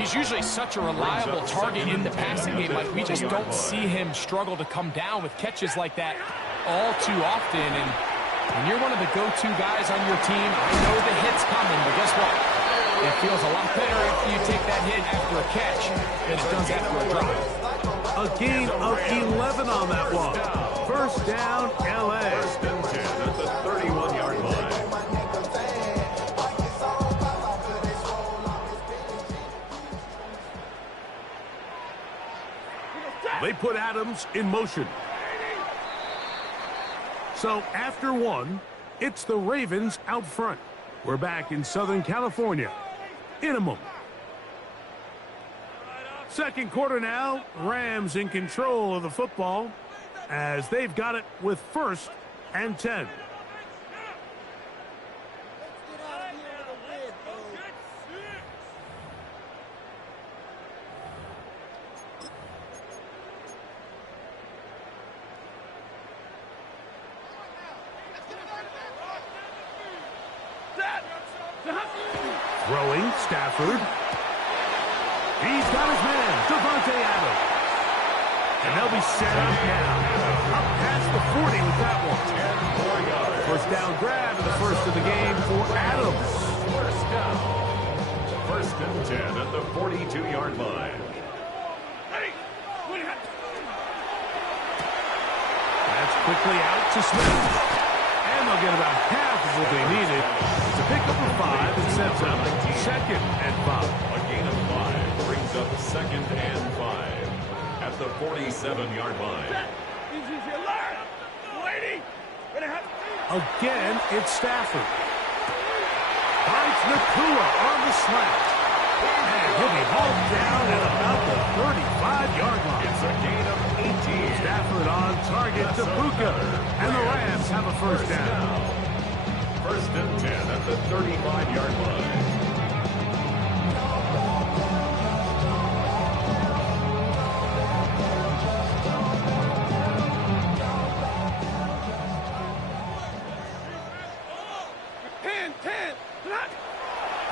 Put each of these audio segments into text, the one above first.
He's usually such a reliable target in the passing game. Like, we just don't see him struggle to come down with catches like that all too often. And when you're one of the go-to guys on your team, I know the hit's coming, but guess what? It feels a lot better after you take that hit after a catch than it does after a drop. A gain of 11 on that one. First down, LA. First and 10 at the 31-yard line. They put Adams in motion. So after one, it's the Ravens out front. We're back in Southern California in a moment. Second quarter now, Rams in control of the football as they've got it with first and 10. Throwing, Stafford. He's got his man, Davante Adams. And they'll be set up now. Up past the 40 with that one. 10 more yards. First down grab and the first of the game for Adams. First down. First and 10 at the 42-yard line. That's quickly out to Smith. And they'll get about half of what they needed to pick up a 5 and sets up second and 5. A gain of 5 brings up second and 5 at the 47-yard line. Again, it's Stafford. Finds Nakua on the slant. And he'll be hauled down at about the 35-yard line. It's a gain of 18. Stafford on target to Puka. And the Rams have a first down. First and 10 at the 35-yard line.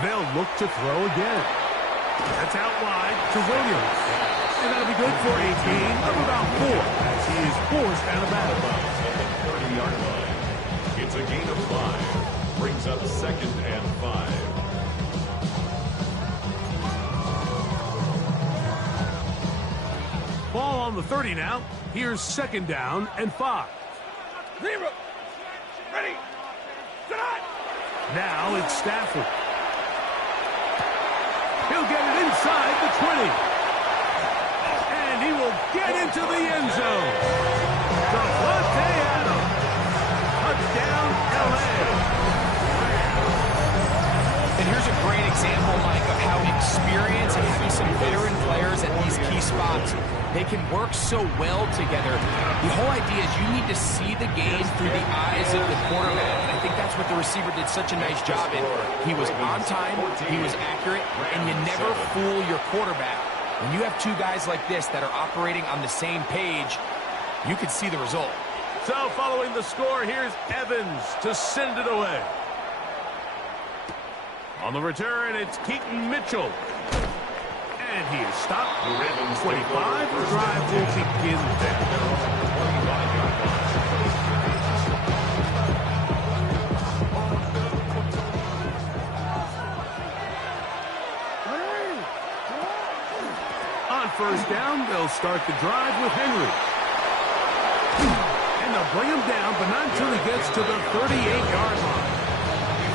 They'll look to throw again. That's out wide to Williams. And that'll be good for a gain of about 4 as he is forced out of bounds. At the 30-yard line. It's a gain of 5. Brings up second and 5. Ball on the 30 now. Here's second down and 5. Zero. Ready. Tonight. Now it's Stafford. He'll get it inside the 20. And he will get into the end zone. Davante Adams. Touchdown, LA. And here's a great example, Mike, of how experience and having some veteran players at these key spots, they can work so well together. The whole idea is you need to see the game through the eyes of the quarterback, and I think that's what the receiver did such a nice job in. He was on time, he was accurate, and you never fool your quarterback. When you have two guys like this that are operating on the same page, you can see the result. So following the score, here's Evans to send it away. On the return, it's Keaton Mitchell. And he is stopped. The Ravens 25. The drive will begin there. On first down, they'll start the drive with Henry. And they'll bring him down, but not until he gets to the 38-yard line.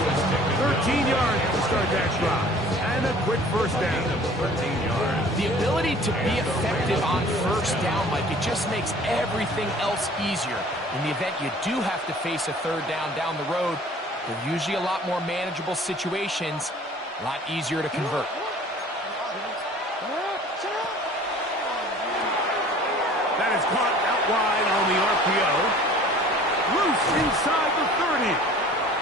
13 yards to start that drive. And a quick first down. 13 yards. The ability to be effective on first down, Mike, it just makes everything else easier. In the event you do have to face a third down the road, they're usually a lot more manageable situations, a lot easier to convert. That is caught out wide on the RPO. Loose inside the 30.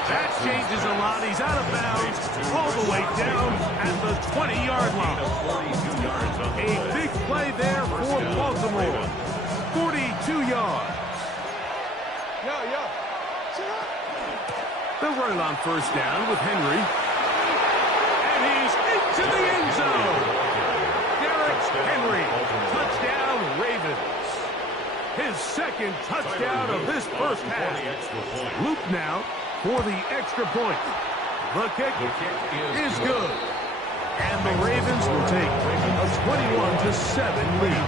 That changes a lot. He's out of bounds all the way down at the 20-yard line. A big play there for Baltimore. 42 yards. They're running on first down with Henry. And he's into the end zone. and touchdown of this first half. Loop now for the extra point. The kick is good. And the Ravens will take a 21-7 lead.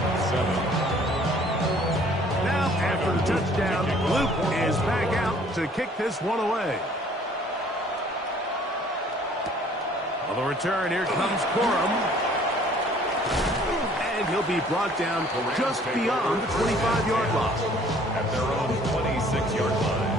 Now, after the touchdown, Luke is back out to kick this one away. On the return, here comes Corum. And he'll be brought down just beyond the 25-yard line. At their own 26-yard line.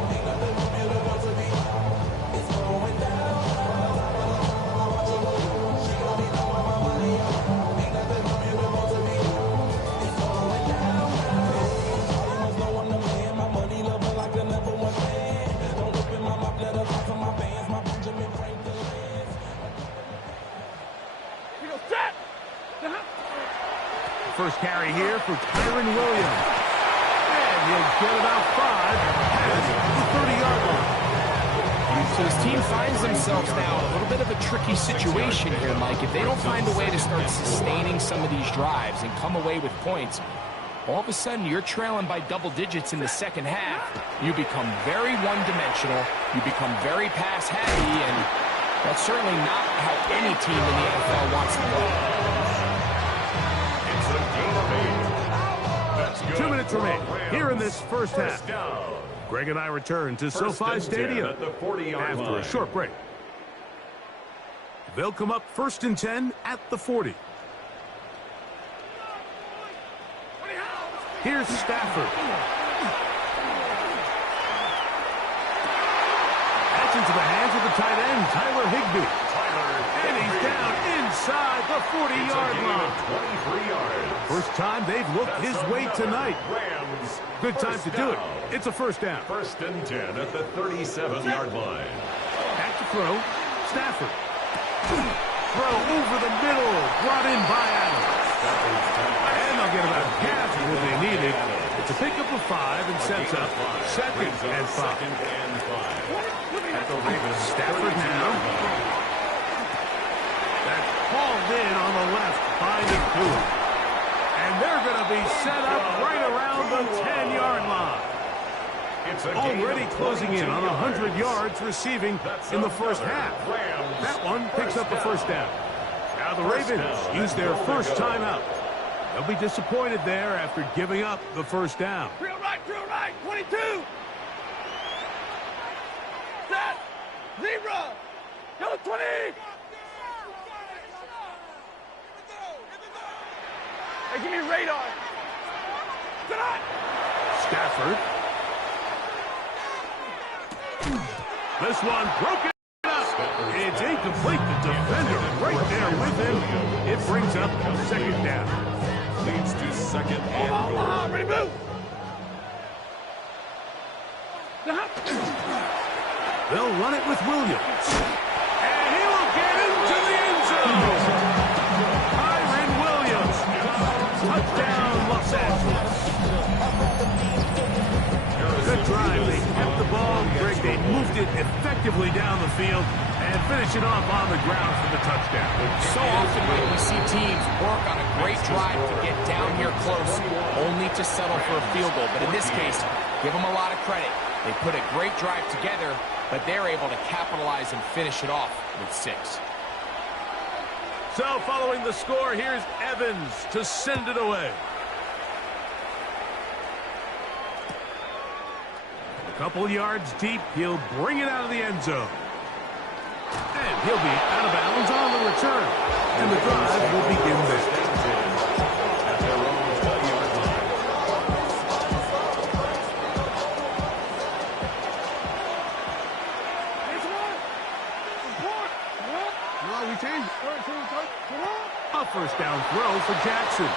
First carry here for Kyron Williams. And he'll get about 5 at the 30-yard line. So his team finds themselves now in a little bit of a tricky situation here, Mike. If they don't find a way to start sustaining some of these drives and come away with points, all of a sudden you're trailing by double digits in the second half. You become very one-dimensional. You become very pass-heavy, and that's certainly not how any team in the NFL wants to play. 2 minutes remain here in this first half. Greg and I return to SoFi Stadium after a short break. They'll come up 1st and 10 at the 40. Here's Stafford. That's into the hands of the tight end, Tyler Higbee. And he's down inside the 40-yard line. 23 yards. First time they've looked his way tonight. Good time to do it. It's a first down. 1st and 10 at the 37-yard line. Back to throw. Stafford. Throw over the middle. Brought in by Adams. And they'll get about half of what they needed. It's a pickup of 5 and sets up 2nd and 5. Stafford now. That's hauled in on the left by McCool. And they're going to be set up right around the 10-yard line. Already closing in on 100 yards receiving in the first half. That one picks up the first down. Now the Ravens use their first timeout. They'll be disappointed there after giving up the first down. Drill right, 22. Set, zebra, yellow 20. Hey, give me radar. Stafford. This one broken up. It's incomplete. The defender right there with him. It brings up 2nd down. Leads to 2nd and goal. Ready, move. They'll run it with Williams. And he will get into the end zone. Kyron Williams. Touchdown, Los Angeles. Good drive. They kept the ball. Greg, they moved it effectively down the field and finish it off on the ground for the touchdown. So often when we see teams work on a great drive to get down here close, only to settle for a field goal. But in this case, give them a lot of credit. They put a great drive together, but they're able to capitalize and finish it off with 6. So following the score, here's Evans to send it away. A couple yards deep, he'll bring it out of the end zone. And he'll be out of bounds on the return. And the drive will begin there. At their own 20-yard line. A first down throw for Jackson.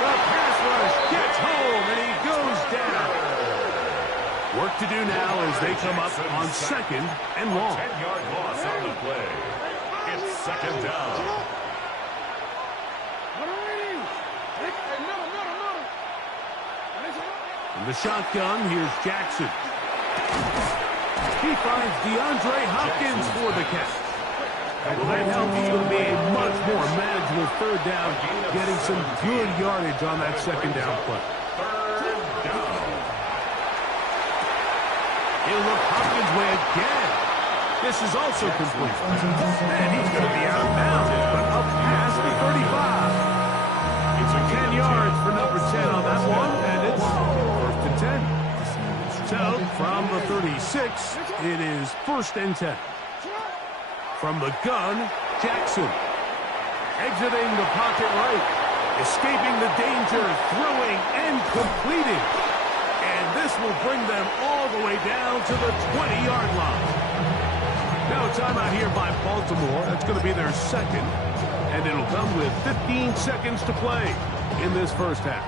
The pass rush gets home, and he goes down. Work to do now as they come up on 2nd and long. 10-yard loss on the play. It's 2nd down. In the shotgun, here's Jackson. He finds DeAndre Hopkins for the catch. Well, that helps. It's going to be a much more manageable 3rd down, getting some good yardage on that 2nd down play. They look Hopkins' way again. This is also complete. And he's going to be out of bounds, but up past the 35. It's 10 yards for number 10 on that one, and it's first and 10. So, from the 36, it is first and 10. From the gun, Jackson. Exiting the pocket right. Escaping the danger, throwing and completing. And this will bring them all the way down to the 20-yard line. Now a timeout here by Baltimore. That's going to be their second. And it'll come with 15 seconds to play in this first half.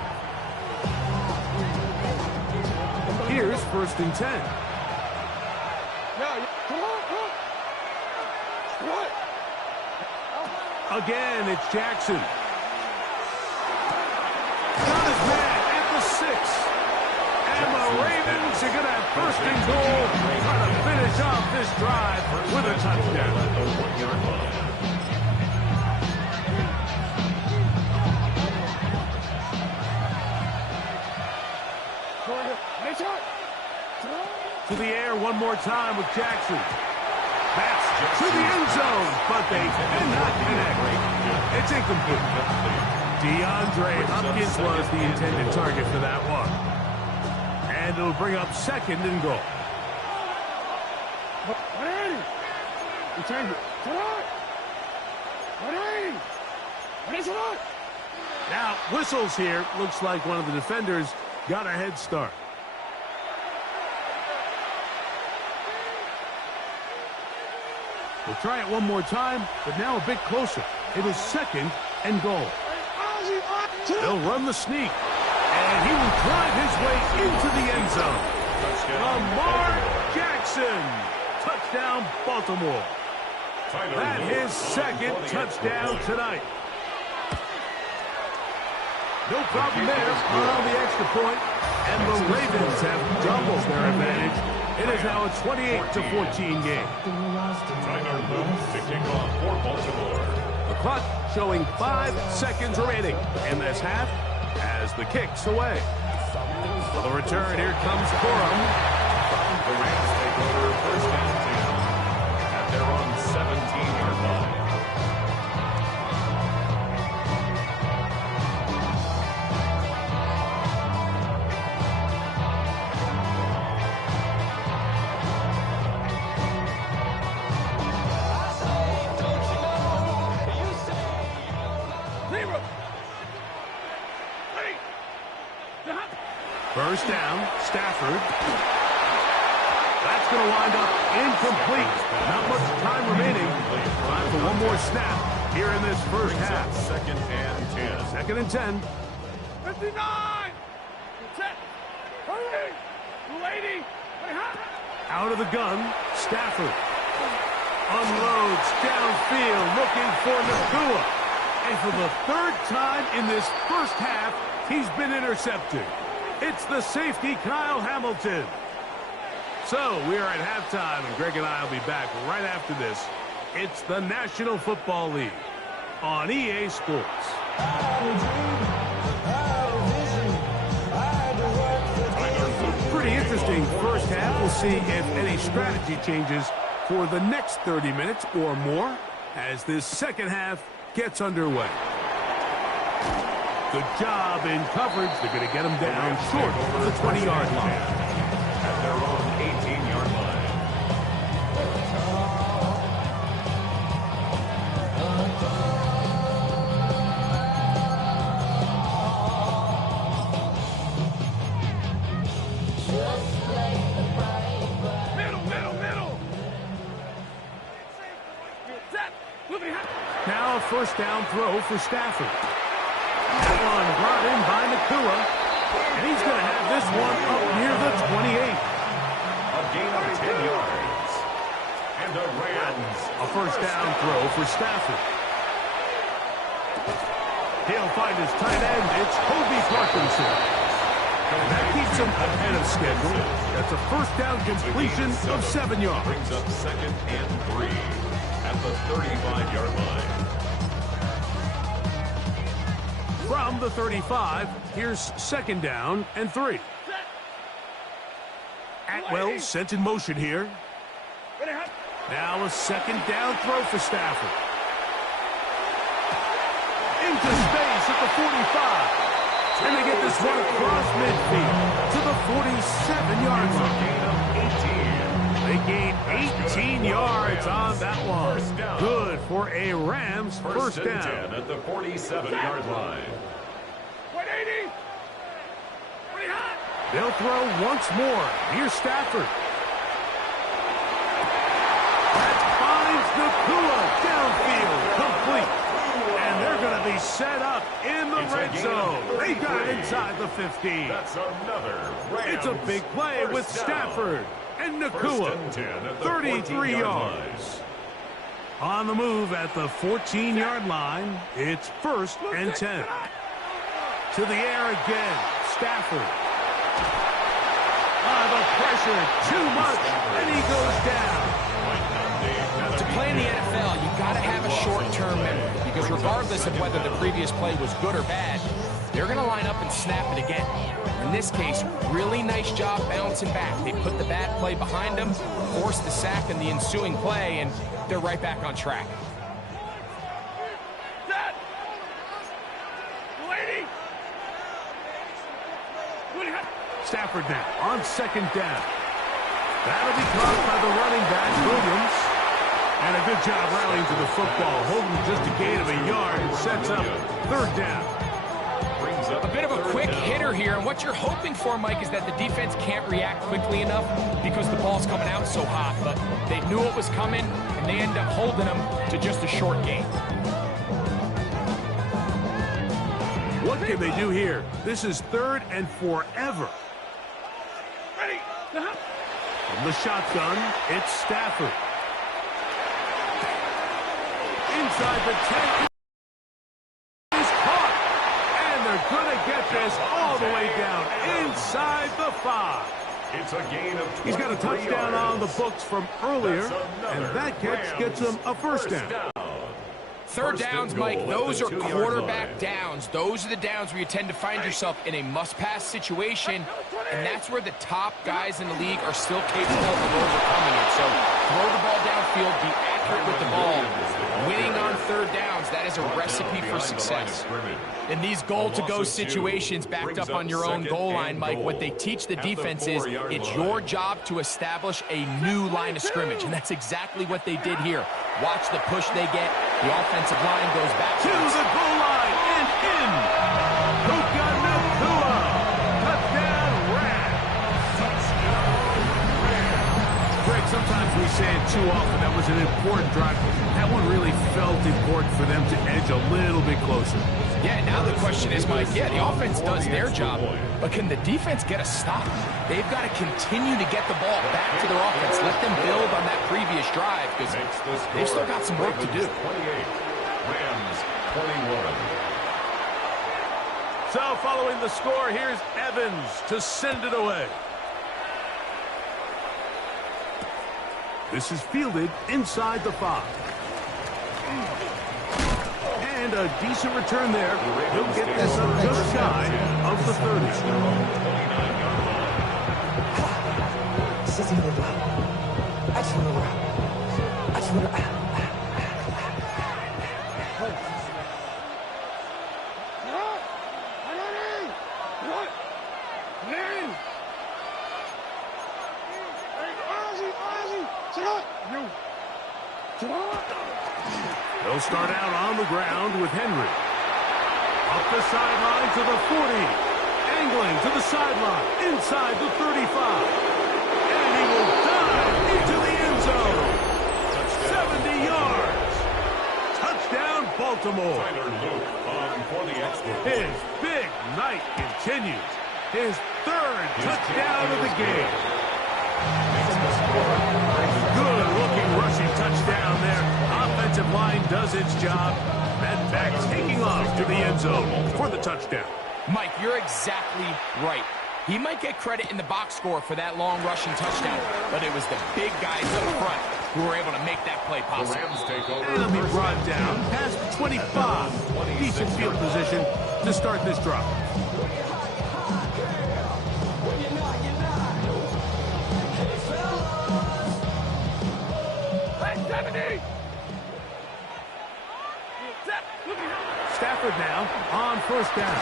Here's first and 10. Again, it's Jackson. Got his man at the 6. And the Ravens are going to have first and goal, trying to finish off this drive with a touchdown. To the air one more time with Jackson. That's to the end zone, but they cannot connect. It's incomplete. DeAndre Hopkins was the intended target for that one. And it'll bring up second and goal. Now, whistles here. Looks like one of the defenders got a head start. We'll try it one more time, but now a bit closer. It is second and goal. They'll run the sneak. And he will drive his way into the end zone. Lamar Jackson. Touchdown, Baltimore. That his second touchdown tonight. No problem there on the extra point. And the Ravens have doubled their advantage. It is now a 28-14 game. The clock showing 5 seconds remaining in this half. As the kick's away. For the return, here comes Corum. The Rams take over first and 10 at their own 17-yard line. First down, Stafford. That's going to wind up incomplete. Not much time remaining. Time for one more snap here in this first half. Second and 10. Second and 10. 59! Set! Hurry! 280! Out of the gun, Stafford. Unloads downfield, looking for Nakua. And for the third time in this first half, he's been intercepted. It's the safety, Kyle Hamilton. So, we are at halftime, and Greg and I will be back right after this. It's the National Football League on EA Sports. Pretty interesting first half. We'll see if any strategy changes for the next 30 minutes or more as this second half gets underway. Good job in coverage. They're going to get him down short of the 20-yard line. At their own 18-yard line. Middle! Set! Now a first down throw for Stafford. That one brought in by Nakua. And he's going to have this one up near the 28. A gain of 10 yards. And the Rams. A first down throw for Stafford. He'll find his tight end. It's Kobe Parkinson. And that keeps him ahead of schedule. That's a first down completion of 7 yards. Brings up second and 3 at the 35-yard line. From the 35, here's second down and 3. At well sent in motion here. Now a second down throw for Stafford. Into space at the 45. And they get this one across midfield to the 47-yard line. They gain 18 yards on that one. Good for a Rams first down. At the 47-yard line. 180. They'll throw once more. Here's Stafford. That finds Nakua downfield, complete. And they're going to be set up in the red zone. They got it inside the 15. That's another Rams. It's a big play with Stafford and Nakua. 33 yards. On the move at the 14-yard line, it's 1st and 10. To the air again, Stafford. The pressure, too much, and he goes down. To play in the NFL, you got to have a short-term memory, because regardless of whether the previous play was good or bad, they're going to line up and snap it again. In this case, really nice job bouncing back. They put the bad play behind them, forced the sack in the ensuing play, and they're right back on track. Stafford now on second down. That'll be caught by the running back, Williams. And a good job rallying to the football, holding just a gain of a yard and sets up 3rd down. A bit of a quick hitter here, and what you're hoping for, Mike, is that the defense can't react quickly enough because the ball's coming out so hot. But they knew it was coming, and they end up holding them to just a short gain. What can they do here? This is 3rd and forever. Ready. From the shotgun, it's Stafford. Inside the 10. He's caught. And they're going to get this all the way down inside the 5. It's a gain of 23 He's got a touchdown yards. on the books from earlier, and that catch gets him a 1st down. Third downs, Mike, those are quarterback downs. Those are the downs where you tend to find yourself in a must-pass situation, and that's where the top guys in the league are still capable of overcoming it. So throw the ball downfield, be accurate with the ball. Winning on third downs, that is a recipe for success. In these goal-to-go situations backed up on your own goal line, Mike, what they teach the defense is it's your job to establish a new line of scrimmage, and that's exactly what they did here. Watch the push they get. The offensive line goes back to the goal line and in. Puka Nakua. Touchdown, Rams. Greg, sometimes we say it too often. That was an important drive. That one really felt important for them to edge a little bit closer. Yeah, now the question is, Mike, the offense does their job, but can the defense get a stop? They've got to continue to get the ball back to their offense. Let them build on that previous drive, because they've still got some work to do. 28, Rams 21. So following the score, here's Evans to send it away. This is fielded inside the 5. And a decent return there. He'll get this up just shy of the 30. They'll start out on the ground with Henry. Up the sideline to the 40. Angling to the sideline. Inside the 35. And he will dive into the end zone. 70 yards. Touchdown, Baltimore. His big night continues. His 3rd touchdown of the game. Good-looking rushing touchdown there. Offensive line does its job. And back taking off to the end zone for the touchdown. Mike, you're exactly right. He might get credit in the box score for that long rushing touchdown, but it was the big guys up front who were able to make that play possible. And he'll be brought down past 25. Decent field position to start this drive. 70. Stafford now on first down.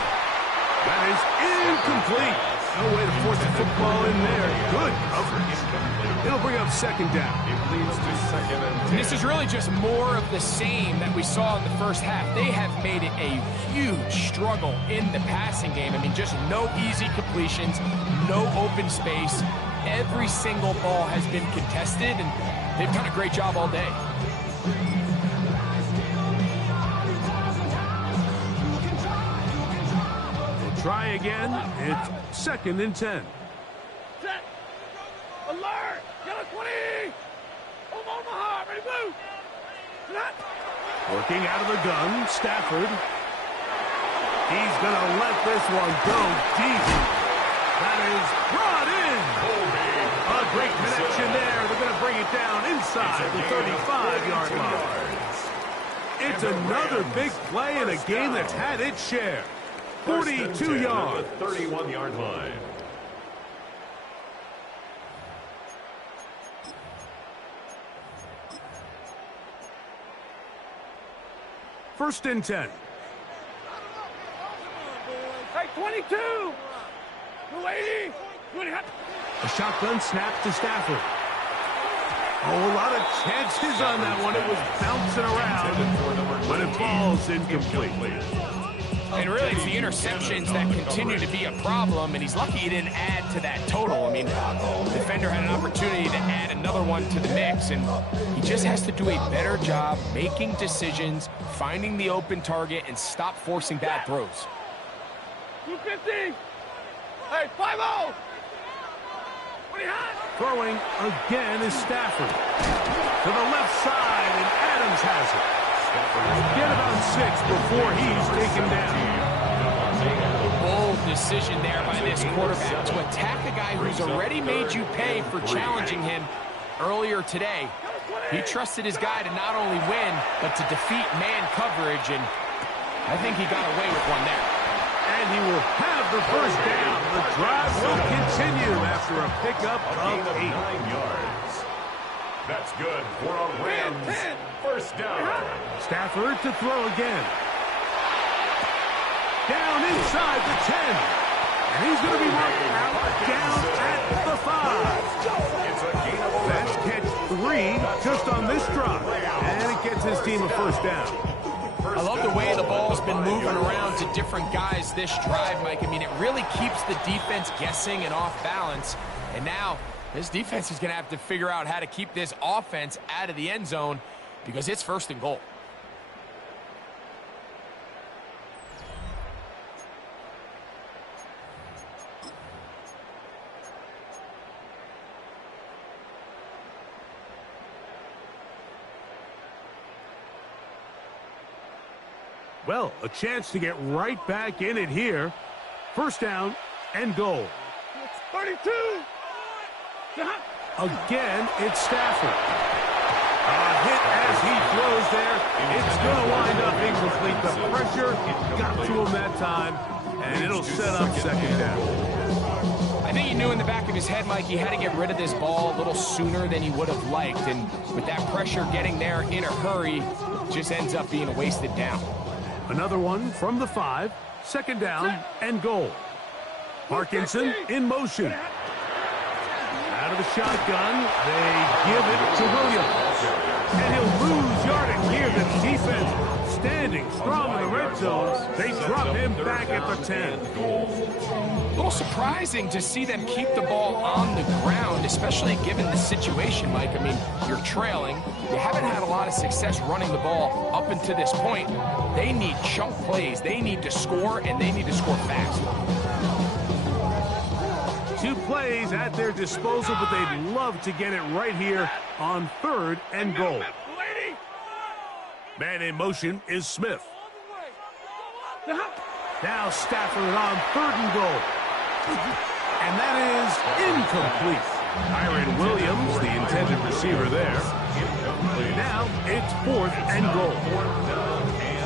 That is incomplete. No way to force the football in there. Good coverage. It'll bring up second down. It leads to second and 10. This is really just more of the same that we saw in the first half. They have made it a huge struggle in the passing game. I mean, just no easy completions, no open space. Every single ball has been contested, and they've done a great job all day. Try again. It's second and 10. Set. Alert. Yellow 20. Omaha. Ready, move. Not. Working out of the gun, Stafford. He's going to let this one go deep. That is brought in. A great connection there. They're going to bring it down inside the 35-yard line. It's another big play in a game that's had its share. 42 yards. 31-yard line. First and 10. Hey, 22. 280. 20. A shotgun snap to Stafford. Oh, a lot of chances on that one. It was bouncing around, but it falls incomplete. And really, it's the interceptions that continue to be a problem, and he's lucky he didn't add to that total. I mean, the defender had an opportunity to add another one to the mix, and he just has to do a better job making decisions, finding the open target, and stop forcing bad throws. 250. Hey, 5-0. 20 hot. Throwing again is Stafford. To the left side, and Adams has it. Get about 6 before he's taken down. Bold decision there by this quarterback to attack a guy who's already made you pay for challenging him earlier today. He trusted his guy to not only win, but to defeat man coverage, and I think he got away with one there. And he will have the first down. The drive will continue after a pickup of 8. 9 yards. That's good for a Rams first down. Stafford to throw again. Down inside the 10. And he's going to be marked out down at the 5. It's a gain of 11. That's catch 3 just on this drive. And it gets his team a first down. I love the way the ball's been moving around to different guys this drive, Mike. I mean, it really keeps the defense guessing and off balance. And now this defense is going to have to figure out how to keep this offense out of the end zone because it's first and goal. Well, a chance to get right back in it here. First down and goal. 32. Again, it's Stafford. A hit as he throws there. It's going to wind up incomplete. The pressure got to him that time, and it'll set up second down. I think he knew in the back of his head, Mike, he had to get rid of this ball a little sooner than he would have liked. And with that pressure getting there in a hurry, it just ends up being a wasted down. Another one from the 5. Second down and goal. Parkinson in motion. Out of the shotgun, they give it to Williams. And he'll lose yardage here. The defense standing strong in the red zone. They drop him back at the 10. A little surprising to see them keep the ball on the ground, especially given the situation, Mike. I mean, you're trailing. You haven't had a lot of success running the ball up until this point. They need chunk plays. They need to score, and they need to score fast. 2 plays at their disposal, but they'd love to get it right here on third and goal. Man in motion is Smith. Now Stafford on third and goal. And that is incomplete. Kyron Williams, the intended receiver there. Now it's fourth and goal.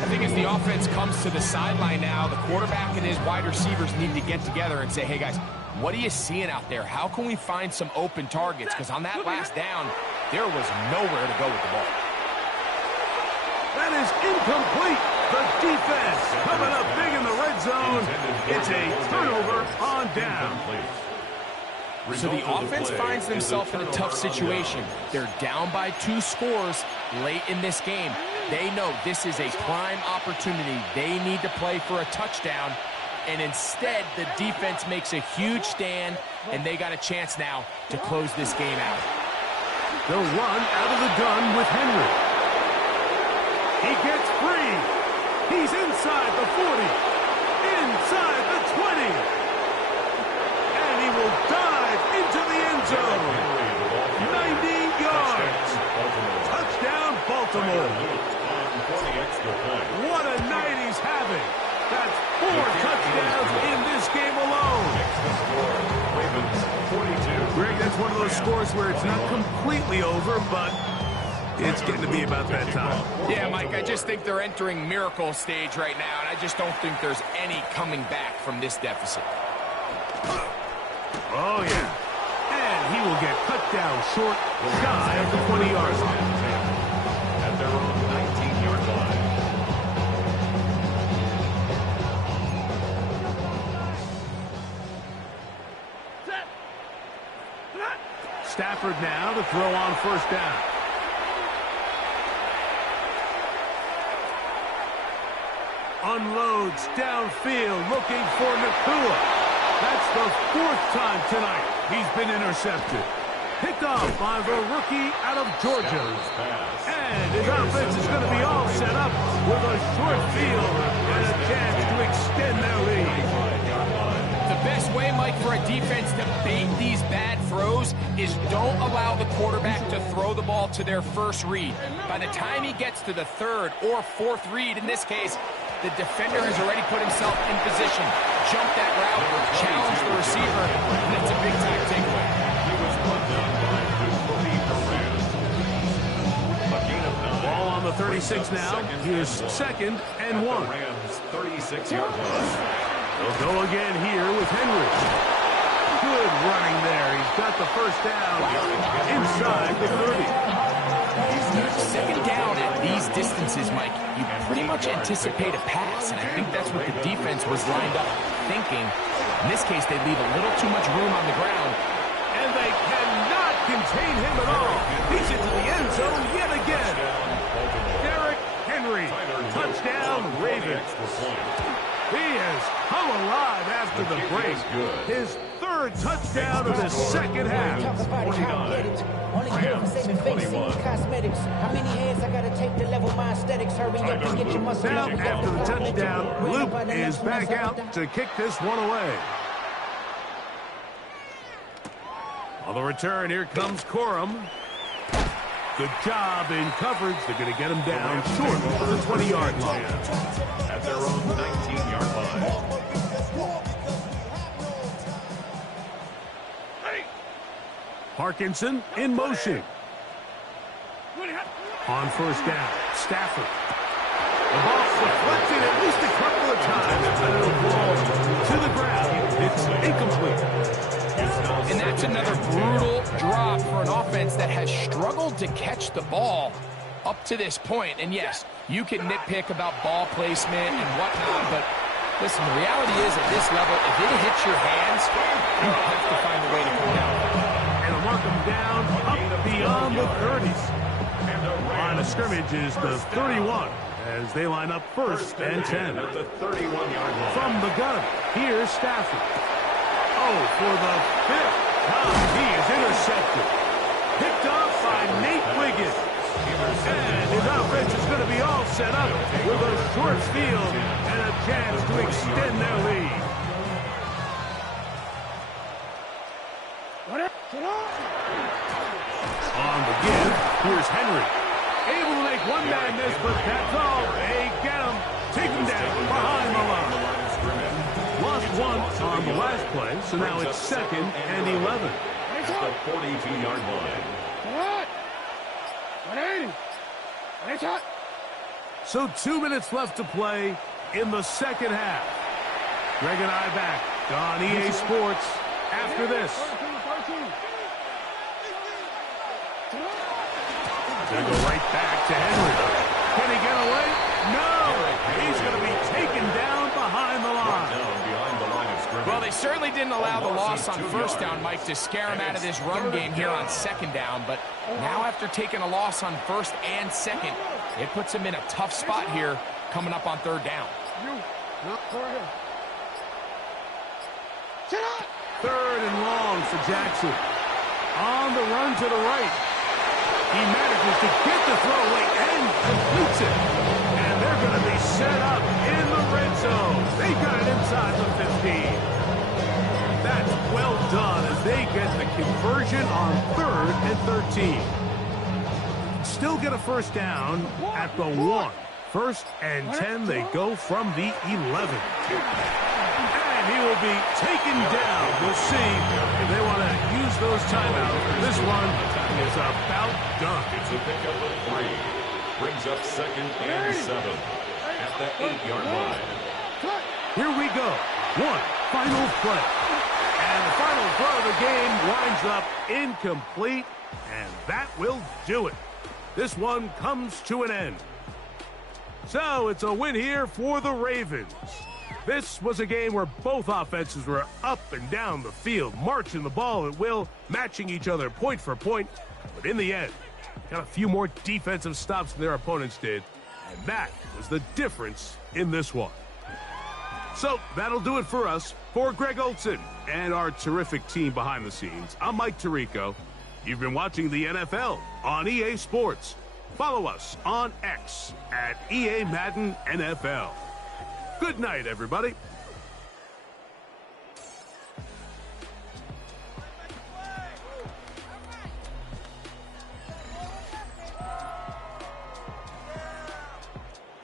I think as the offense comes to the sideline now, the quarterback and his wide receivers need to get together and say, hey, guys, what are you seeing out there? How can we find some open targets? Because on that last down, There was nowhere to go with the ball. That is incomplete. The defense coming up big in the red zone. It's a turnover on down. So the offense finds themselves in a tough situation. They're down by 2 scores late in this game. They know this is a prime opportunity. They need to play for a touchdown. And instead, the defense makes a huge stand, and they got a chance now to close this game out. They'll run out of the gun with Henry. He gets free. He's inside the 40. Inside the 20. And he will dive into the end zone. 90 yards. Touchdown, Baltimore. What a night he's having. That's 4 touchdowns in this game alone. Greg, that's one of those scores where it's not completely over, but it's getting to be about that time. Yeah, Mike, I just think they're entering miracle stage right now, and I just don't think there's any coming back from this deficit. Oh, yeah. And he will get cut down short, shy of the 20-yard line. At their own 19-yard line. Stafford now to throw on first down. Unloads downfield looking for Nakua. That's the 4th time tonight he's been intercepted. Picked off by the rookie out of Georgia. And his offense is going to be all set up with a short field and a chance to extend their lead. The best way, Mike, for a defense to bait these bad throws is don't allow the quarterback to throw the ball to their first read. By the time he gets to the 3rd or 4th read, in this case, the defender has already put himself in position, jumped that route, challenged the receiver, and that's a big-time takeaway. He was brought down by Ball on the 36 now. Here's 2nd and 1. Rams 36-yard line. They'll go again here with Henry. Good running there. He's got the first down inside the 30. 2nd down at these distances, Mike, you pretty much anticipate a pass, and I think that's what the defense was lined up thinking. In this case, they leave a little too much room on the ground. And they cannot contain him at all. He's into the end zone yet again. Derrick Henry, touchdown Ravens. He has come alive after the break. His 3rd touchdown of the 2nd half. Only good for saving face, seeing cosmetics. How many hands I gotta take to level my aesthetics? Hurry up and get your muscle Now, up. after the touchdown, Luke is back out to kick this one away. On the return, here comes Corum. Good job in coverage. They're going to get him down short of the 20-yard line. At their own 19-yard line. Parkinson in motion. On first down, Stafford. The ball deflected at least a couple of times, but it'll fall to the ground. It's incomplete. And that's another brutal drop for an offense that has struggled to catch the ball up to this point. And yes, you can nitpick about ball placement and whatnot, but listen, the reality is at this level, if it hits your hands, you have to find a way to come down. And a mark them down up beyond the 30s. Line of scrimmage is the 31 as they line up first and 10. At the 31-yard line. From the gun, here's Stafford. Oh, for the 5th time, he is intercepted. Picked off by Nate Wiggins. And his offense is going to be all set up with a short field and a chance to extend their lead. On the give, here's Henry. Able to make one man miss, but that's all. They get him. Take him down behind the line. Lost one on the last play, so now it's 2nd and 11. At the 42-yard line. So 2 minutes left to play in the 2nd half. Greg and I back on EA Sports after this. Gonna go right back to Henry. Can he get away? No! He's gonna be taken down behind the line. Down behind the line of scrimmage. Well, they certainly didn't allow the loss on first down, Mike, to scare him out of this run game here on second down. But now after taking a loss on first and second, it puts him in a tough spot here coming up on third down. Third and long for Jackson. On the run to the right. He manages to get the throw away and completes it. And they're going to be set up in the red zone. They got it inside the 15. That's well done as they get the conversion on 3rd and 13. Still get a first down at the 1. 1st and 10, they go from the 11. And he will be taken down. We'll see if they want to use those timeouts. This one is about done. It's a pickup of 3. Brings up 2nd and 7 at the 8-yard line. Here we go. One final play. And the final throw of the game winds up incomplete. And that will do it. This one comes to an end. So it's a win here for the Ravens. This was a game where both offenses were up and down the field, marching the ball at will, matching each other point for point. But in the end, got a few more defensive stops than their opponents did. And that was the difference in this one. So that'll do it for us. For Greg Olson and our terrific team behind the scenes, I'm Mike Tirico. You've been watching the NFL on EA Sports. Follow us on X at EA Madden NFL. Good night, everybody.